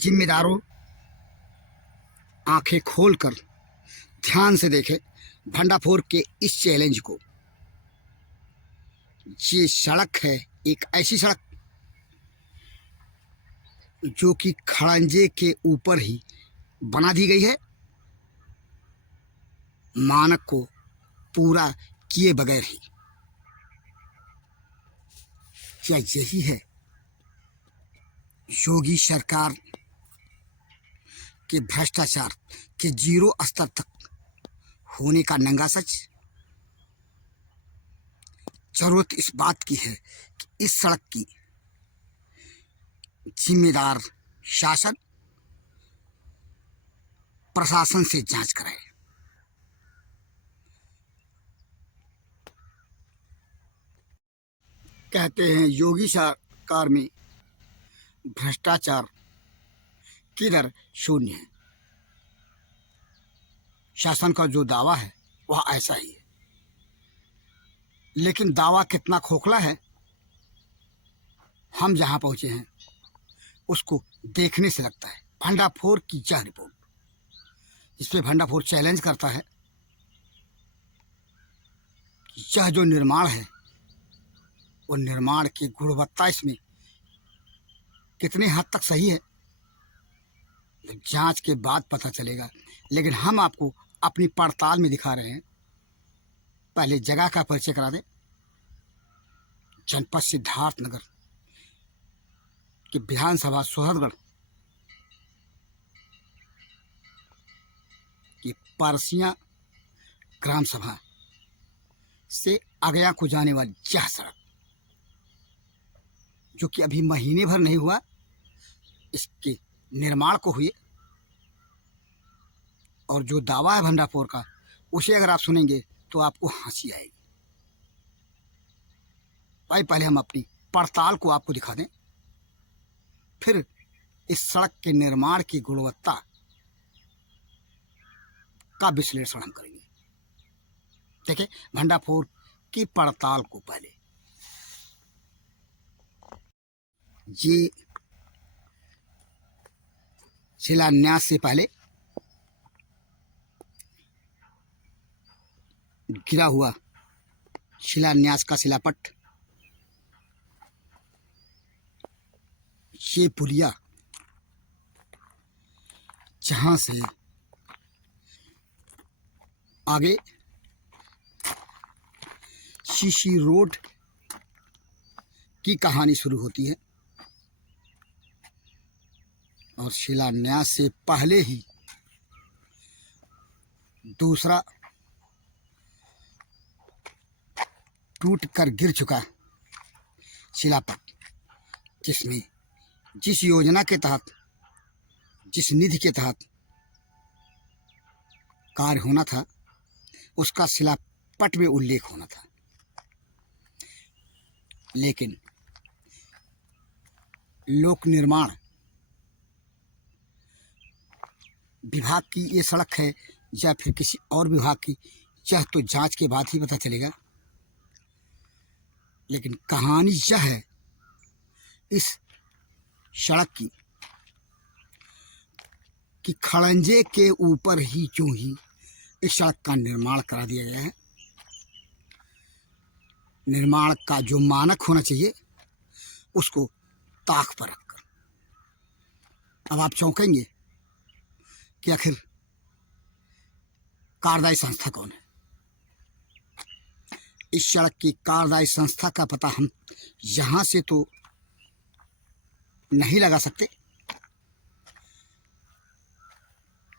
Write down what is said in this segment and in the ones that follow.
जिम्मेदारों आंखें खोलकर ध्यान से देखें भंडाफोर के इस चैलेंज को। ये सड़क है एक ऐसी सड़क जो कि खड़ंजे के ऊपर ही बना दी गई है, मानक को पूरा किए बगैर ही। क्या यही है योगी सरकार के भ्रष्टाचार के जीरो स्तर तक होने का नंगा सच? जरूरत इस बात की है कि इस सड़क की जिम्मेदार शासन प्रशासन से जांच कराए। कहते हैं योगी सरकार में भ्रष्टाचार किधर शून्य है। शासन का जो दावा है वह ऐसा ही है, लेकिन दावा कितना खोखला है हम जहां पहुंचे हैं उसको देखने से लगता है। भंडाफोर की यह रिपोर्ट, इस पे भंडाफोर चैलेंज करता है कि यह जो निर्माण है वो निर्माण की गुणवत्ता इसमें कितने हद तक सही है, जांच के बाद पता चलेगा। लेकिन हम आपको अपनी पड़ताल में दिखा रहे हैं। पहले जगह का परिचय करा दें। जनपद सिद्धार्थनगर की विधानसभा सोहरगढ़ की परसिया ग्राम सभा से अगया को जाने वाली यह सड़क, जो कि अभी महीने भर नहीं हुआ इसके निर्माण को हुए, और जो दावा है भंडाफोर का उसे अगर आप सुनेंगे तो आपको हंसी आएगी। भाई पहले हम अपनी पड़ताल को आपको दिखा दें, फिर इस सड़क के निर्माण की गुणवत्ता का विश्लेषण हम करेंगे। देखिए भंडाफोर की पड़ताल को पहले, ये शिलान्यास से पहले गिरा हुआ शिलान्यास का शिलापट, ये पुलिया जहां से आगे शीशी रोड की कहानी शुरू होती है, और शिलान्यास से पहले ही दूसरा टूट कर गिर चुका शिलापट, जिसमें जिस योजना के तहत, जिस निधि के तहत कार्य होना था उसका शिलापट में उल्लेख होना था। लेकिन लोक निर्माण विभाग की ये सड़क है या फिर किसी और विभाग की, यह तो जांच के बाद ही पता चलेगा। लेकिन कहानी यह है इस सड़क की कि खड़ंजे के ऊपर ही क्यों ही इस सड़क का निर्माण करा दिया गया है। निर्माण का जो मानक होना चाहिए उसको ताक पर रखकर। अब आप चौंकेंगे कि आखिर कार्यदायी संस्था कौन है। इस सड़क की कार्यदायी संस्था का पता हम यहां से तो नहीं लगा सकते,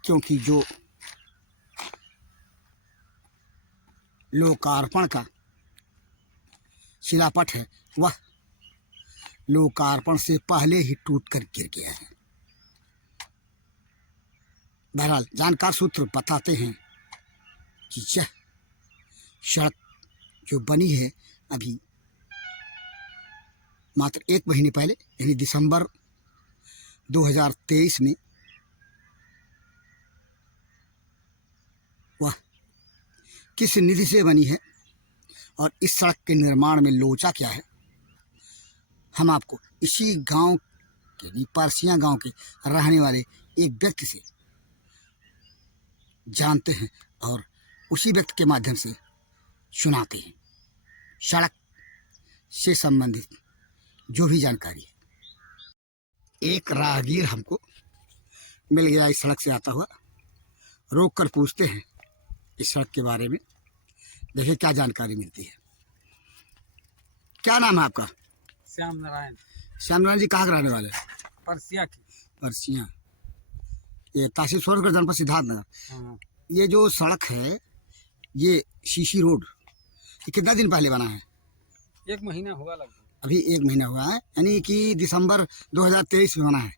क्योंकि जो लोकार्पण का शिलापट है वह लोकार्पण से पहले ही टूटकर गिर गया है। बहरहाल जानकार सूत्र बताते हैं कि यह सड़क जो बनी है अभी मात्र 1 महीने पहले, यानी दिसंबर 2023 में, वह किस निधि से बनी है और इस सड़क के निर्माण में लोचा क्या है, हम आपको इसी गांव के नहीं परसिया गांव के रहने वाले एक व्यक्ति से जानते हैं और उसी व्यक्ति के माध्यम से सुनाते हैं सड़क से संबंधित जो भी जानकारी है। एक राहगीर हमको मिल गया इस सड़क से आता हुआ, रोक कर पूछते हैं इस सड़क के बारे में, देखिए क्या जानकारी मिलती है। क्या नाम है आपका? श्याम नारायण। श्याम नारायण जी कहाँ के रहने वाले? परसिया की। परसिया, ये तहसील सोनगढ़, जनपद सिद्धार्थनगर। हाँ। ये जो सड़क है ये सीसी रोड, ये कितना दिन पहले बना है? 1 महीना हुआ लगभग। अभी 1 महीना हुआ है, यानी कि दिसंबर 2023 में बना है।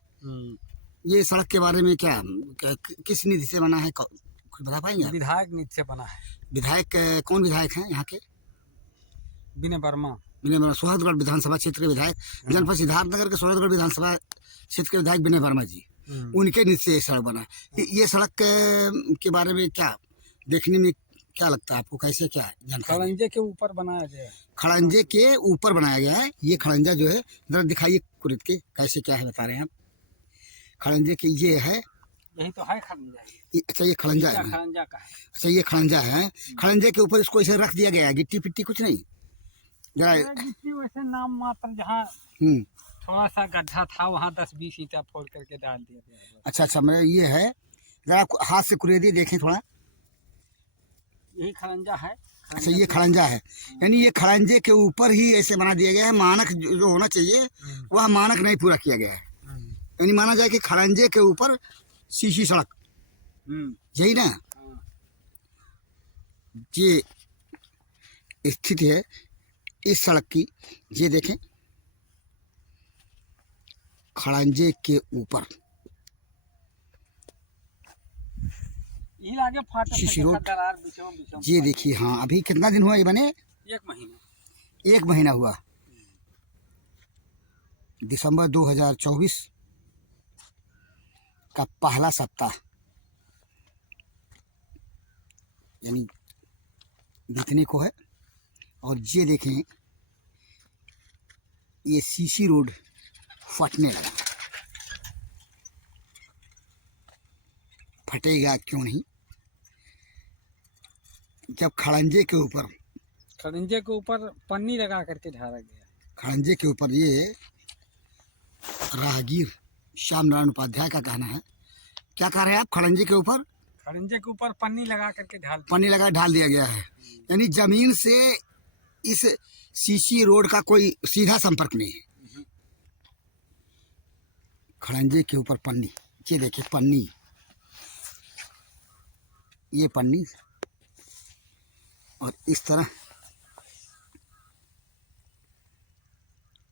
ये सड़क के बारे में किस निधि से बना है, कुछ बता पाएंगे? विधायक निधि से बना है। विधायक कौन विधायक हैं यहाँ के? विनय वर्मा। विनय वर्मा, सोहतगढ़ विधानसभा क्षेत्र के विधायक, जनपद सिद्धार्थनगर के सोहतगढ़ विधानसभा क्षेत्र के विधायक विनय वर्मा जी, उनके निधि से ये सड़क बना है। ये सड़क के बारे में क्या देखने में क्या लगता है आपको, कैसे क्या जानकारी? खड़ंजे के ऊपर बनाया गया है। खड़ंजे के ऊपर बनाया गया है। ये खड़ंजा जो है जरा दिखाइए कुरिद के, कैसे क्या है बता रहे हैं आप? खड़ंजे के ये है, यही तो है खड़ंजा। अच्छा ये खड़ंजा है। खड़ंजा का है। अच्छा ये खड़ंजा है। खड़ंजे के ऊपर इसको ऐसे रख दिया गया है, गिट्टी पिट्टी कुछ नहीं? जरा गिट्टी वैसे नाम मात्र, जहाँ थोड़ा सा गड्ढा था वहाँ 10-20 ईंटा फोड़ करके डाल दिया गया। अच्छा मैं ये है, जरा हाथ से कुरेदिए देखें थोड़ा। यही खड़ंजा है। अच्छा ये खड़ंजा है, यानी ये खड़ंजे के ऊपर ही ऐसे बना दिया गया है। मानक जो होना चाहिए वह मानक नहीं पूरा किया गया है। यानी माना जाए कि खड़ंजे के ऊपर सीसी सड़क, यही ना ये स्थिति है इस सड़क की। ये देखें खड़ंजे के ऊपर सीसी रोड, ये देखिए। हाँ अभी कितना दिन हुआ ये बने? 1 महीना। 1 महीना हुआ, दिसंबर 2024 का पहला सप्ताह, यानी बीतने को है। और ये देखें ये सीसी रोड फटने लगा। फटेगा क्यों नहीं, जब खड़ंजे के ऊपर पन्नी लगा करके ढाला गया। खड़ंजे के ऊपर, ये राहगीर श्याम नारायण उपाध्याय का कहना है। क्या कह रहे हैं आप? खड़ंजे के ऊपर पन्नी लगा करके ढाल दिया गया है, यानी जमीन से इस सीसी रोड का कोई सीधा संपर्क नहीं है। खड़ंजे के ऊपर पन्नी, ये देखिए पन्नी, ये पन्नी, और इस तरह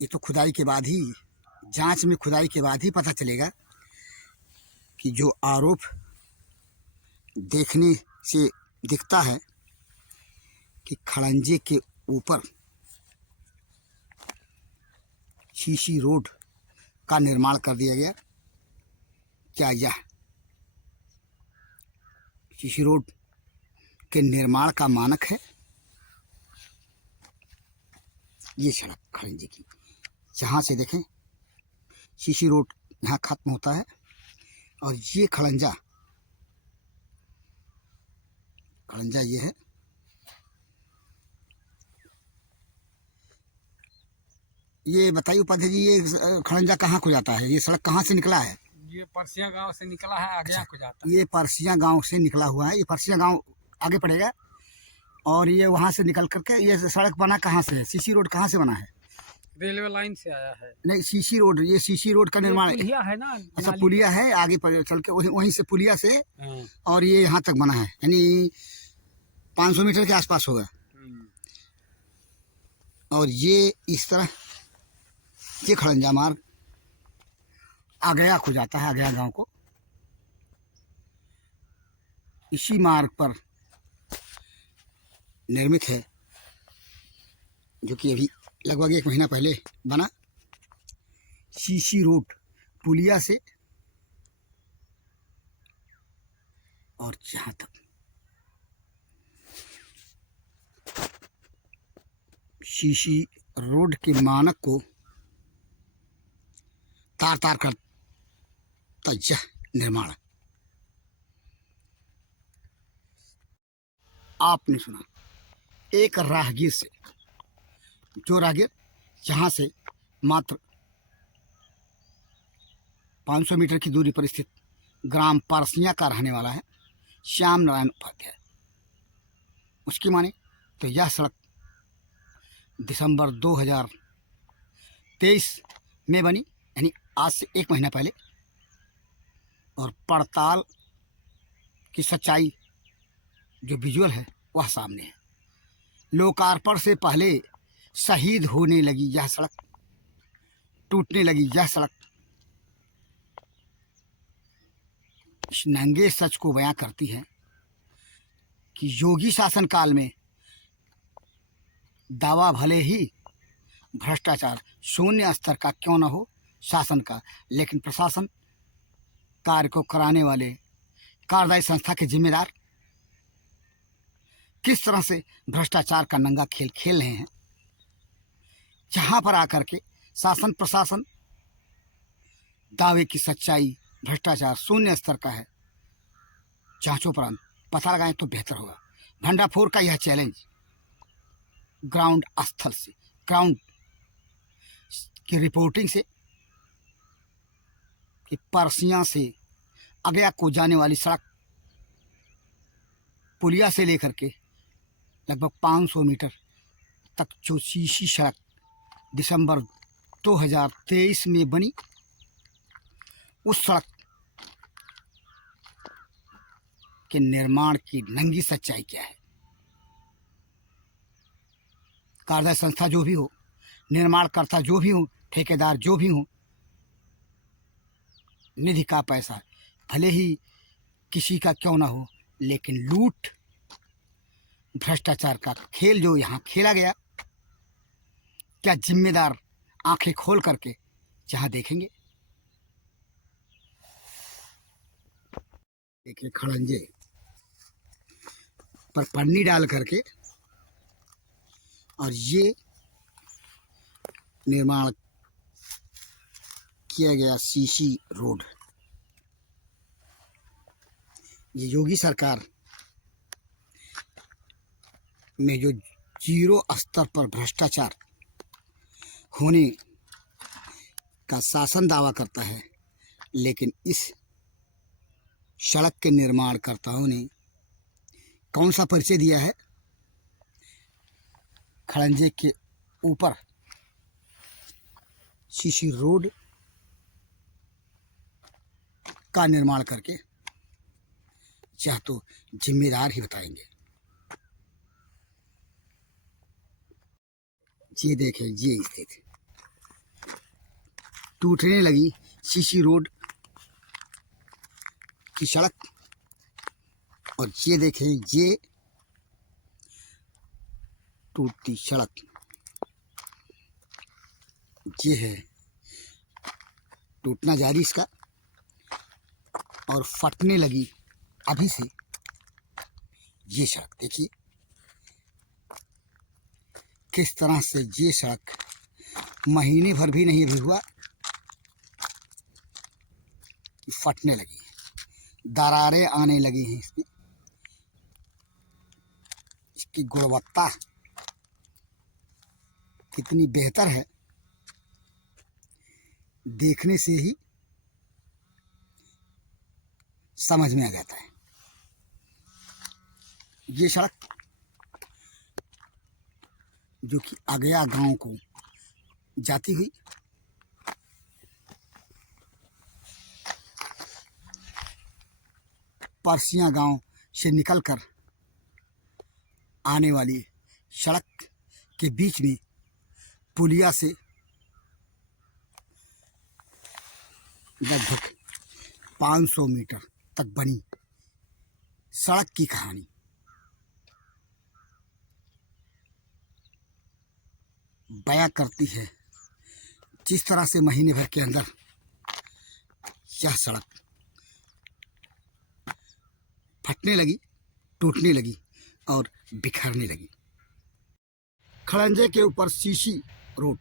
ये तो खुदाई के बाद ही, जांच में खुदाई के बाद ही पता चलेगा कि जो आरोप देखने से दिखता है कि खड़ंजे के ऊपर सीसी रोड का निर्माण कर दिया गया, क्या यह सीसी रोड के निर्माण का मानक है? ये सड़क खड़ंजे की, जहाँ से देखें सीसी रोड यहाँ खत्म होता है और ये खड़ंजा ये है। ये बताइए उपाध्याय जी, ये खड़ंजा कहाँ को जाता है? ये सड़क कहाँ से निकला है? ये परसिया गांव से निकला है, आगे को जाता है। ये परसिया गांव से निकला हुआ है। ये परसिया गांव आगे पड़ेगा और ये वहाँ से निकल करके ये सड़क बना कहाँ से है? सीसी रोड कहाँ से बना है? रेलवे लाइन से आया है। नहीं, सीसी रोड, ये सीसी रोड का निर्माण है ना। अच्छा पुलिया है, आगे पर चल के वहीं से पुलिया से और ये यहाँ तक बना है, यानी 500 मीटर के आसपास होगा। और ये इस तरह ये खड़ंजा मार्ग आगया को जाता है, आगया गांव को। इसी मार्ग पर निर्मित है, जो कि अभी लगभग 1 महीना पहले बना, सीसी रोड पुलिया से और जहाँ तक सीसी रोड के मानक को तार तार करता यह निर्माण आपने सुना एक राहगीर से, जो राहगीर जहाँ से मात्र 500 मीटर की दूरी पर स्थित ग्राम पारसिया का रहने वाला है, श्याम नारायण उपाध्याय। उसकी माने तो यह सड़क दिसंबर 2023 में बनी, यानी आज से 1 महीना पहले। और पड़ताल की सच्चाई जो विजुअल है वह सामने है। लोकार्पण से पहले शहीद होने लगी यह सड़क, टूटने लगी यह सड़क इस नंगे सच को बयां करती है कि योगी शासन काल में दावा भले ही भ्रष्टाचार शून्य स्तर का क्यों न हो शासन का, लेकिन प्रशासन कार्य को कराने वाले कार्यदायी संस्था के जिम्मेदार किस तरह से भ्रष्टाचार का नंगा खेल खेल रहे हैं। जहां पर आकर के शासन प्रशासन दावे की सच्चाई भ्रष्टाचार शून्य स्तर का है, जांचोपरांत पता लगाएं तो बेहतर होगा। भंडाफोर का यह चैलेंज ग्राउंड स्थल से, ग्राउंड की रिपोर्टिंग से कि परसिया से अगया को जाने वाली सड़क पुलिया से लेकर के लगभग 500 मीटर तक जो सीसी सड़क दिसंबर 2023 में बनी, उस सड़क के निर्माण की नंगी सच्चाई क्या है। कार्यदायी संस्था जो भी हो, निर्माणकर्ता जो भी हो, ठेकेदार जो भी हो, निधि का पैसा भले ही किसी का क्यों ना हो, लेकिन लूट भ्रष्टाचार का खेल जो यहाँ खेला गया, क्या जिम्मेदार आंखें खोल करके जहाँ देखेंगे। देखिए खड़ंजे पर पन्नी डाल करके और ये निर्माण किया गया सीसी रोड, ये योगी सरकार में जो जीरो स्तर पर भ्रष्टाचार होने का शासन दावा करता है, लेकिन इस सड़क के निर्माणकर्ताओं ने कौन सा परिचय दिया है। खड़ंजे के ऊपर सीसी रोड का निर्माण करके चाहे तो जिम्मेदार ही बताएंगे। ये देखें, ये स्थिति टूटने लगी सीसी रोड की सड़क, और ये देखें ये टूटती सड़क, ये है टूटना जारी इसका, और फटने लगी अभी से ये सड़क। देखिए किस तरह से ये सड़क महीने भर भी नहीं अभी हुआ फटने लगी, दरारें आने लगी हैं इसमें। इसकी गुणवत्ता कितनी बेहतर है देखने से ही समझ में आ जाता है। ये सड़क जो कि अगया गांव को जाती हुई परसिया गांव से निकलकर आने वाली सड़क के बीच में पुलिया से लगभग 500 मीटर तक बनी सड़क की कहानी बयां करती है जिस तरह से महीने भर के अंदर यह सड़क फटने लगी, टूटने लगी और बिखरने लगी। खड़ंजे के ऊपर सीसी रोड,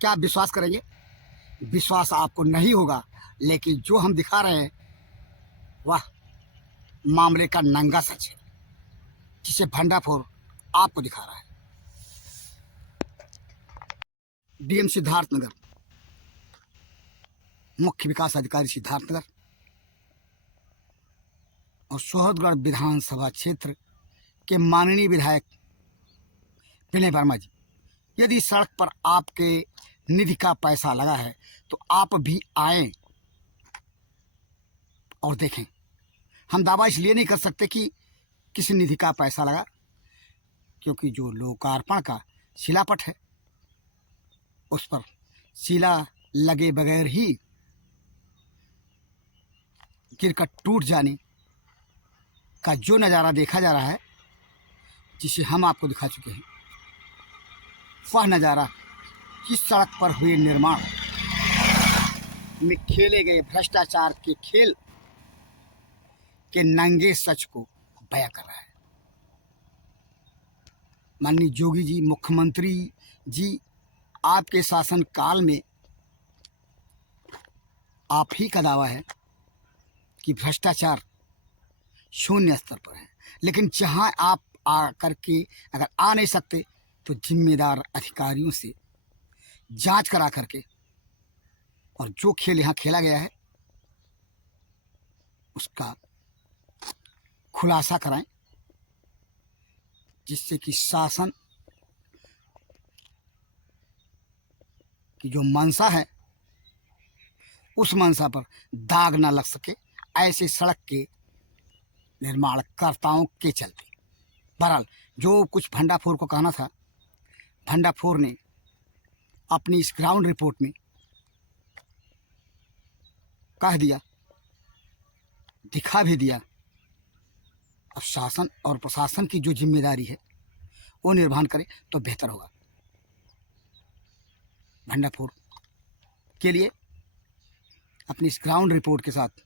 क्या आप विश्वास करेंगे विश्वास आपको नहीं होगा, लेकिन जो हम दिखा रहे हैं वह मामले का नंगा सच है, जिसे भंडाफोर आपको दिखा रहा है। डीएम सिद्धार्थनगर, मुख्य विकास अधिकारी सिद्धार्थनगर और सोहरगढ़ विधानसभा क्षेत्र के माननीय विधायक विनय वर्मा जी, यदि सड़क पर आपके निधि का पैसा लगा है तो आप भी आएं और देखें। हम दावा इसलिए नहीं कर सकते कि किसी निधि का पैसा लगा, क्योंकि जो लोकार्पण का शिलापट है उस पर शिला लगे बगैर ही गिरकर टूट जाने का जो नज़ारा देखा जा रहा है, जिसे हम आपको दिखा चुके हैं, वह नज़ारा इस सड़क पर हुए निर्माण में खेले गए भ्रष्टाचार के खेल के नंगे सच को बयां कर रहा है। माननीय योगी जी, मुख्यमंत्री जी, आपके शासन काल में आप ही का दावा है कि भ्रष्टाचार शून्य स्तर पर है, लेकिन जहां आप आ करके अगर आ नहीं सकते तो जिम्मेदार अधिकारियों से जांच करा करके और जो खेल यहाँ खेला गया है उसका खुलासा कराएं, जिससे कि शासन की जो मंशा है उस मंशा पर दाग ना लग सके, ऐसे सड़क के निर्माणकर्ताओं के चलते। बहरहाल जो कुछ भंडाफोर को कहना था, भंडाफोर ने अपनी इस ग्राउंड रिपोर्ट में कह दिया, दिखा भी दिया। अब शासन और प्रशासन की जो जिम्मेदारी है वो निर्वहन करे तो बेहतर होगा। भंडाफोर के लिए अपनी इस ग्राउंड रिपोर्ट के साथ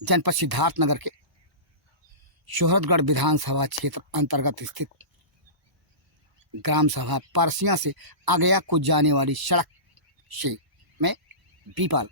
जनपद सिद्धार्थनगर के सोहरगढ़ विधानसभा क्षेत्र अंतर्गत स्थित ग्राम सभा परसिया से अगया को जाने वाली सड़क से मैं बीपाल